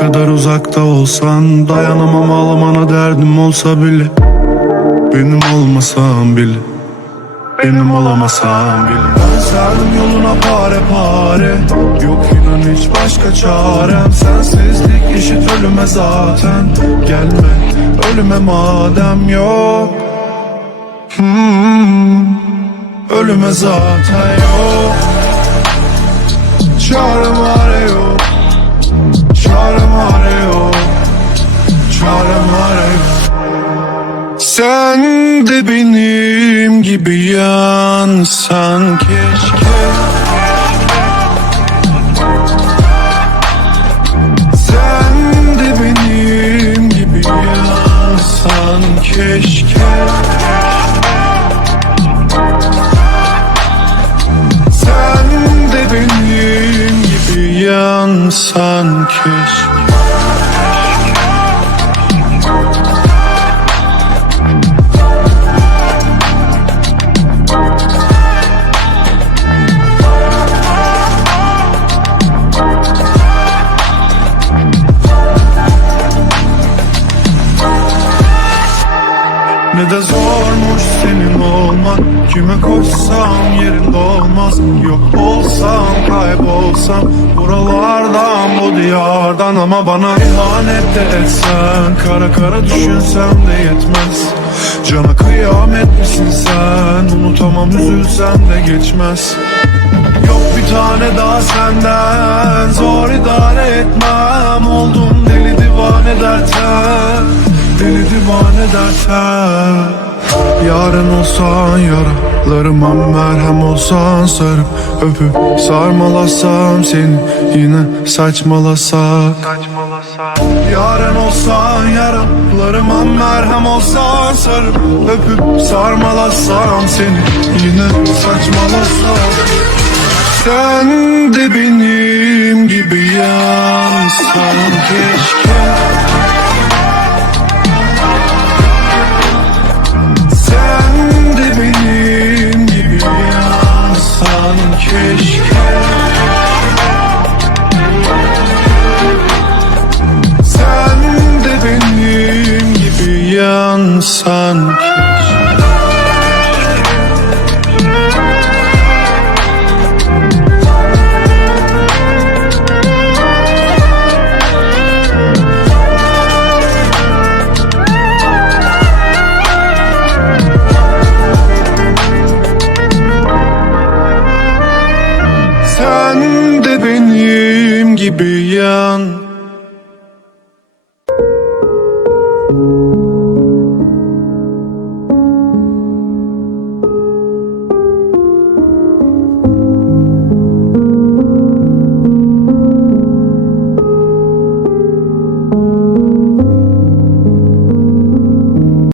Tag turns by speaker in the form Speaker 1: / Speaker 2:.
Speaker 1: kadar uzakta olsan Dayanamam ağlamana derdim olsa bile. Benim olmasam bile Benim olamasam bile. Ben serdim yoluna pare pare Yok inan hiç başka çarem. Sensizlik eşit ölüme zaten Gelme ölüme madem yok. Hmm, Ölüme zaten yok. Çarem arıyor Çarem Sen de benim gibi yansan keşke. Sen de benim gibi yansan keşke. Sen de benim gibi yansan keşke Ne de zormuş senin olman. Kime koşsam yerinde olmaz. Yok olsam kaybolsam Buralardan bu diyardan. Ama bana ihanet de etsen Kara kara düşünsem de yetmez. Cana kıyamet misin sen? Unutamam üzülsem de geçmez. Yok bir tane daha senden Zor idare etmem. Oldum deli divane derten Deli divane derten Yarın olsan yaralarıma merhem olsan sarıp öpüp sarmalasam seni. Yine saçmalasak. Yarın olsan yaralarıma merhem olsan sarıp öpüp sarmalasam seni. Yine saçmalasak. Sen de benim gibi yansan keşke yansan keşke Sen de benim gibi yan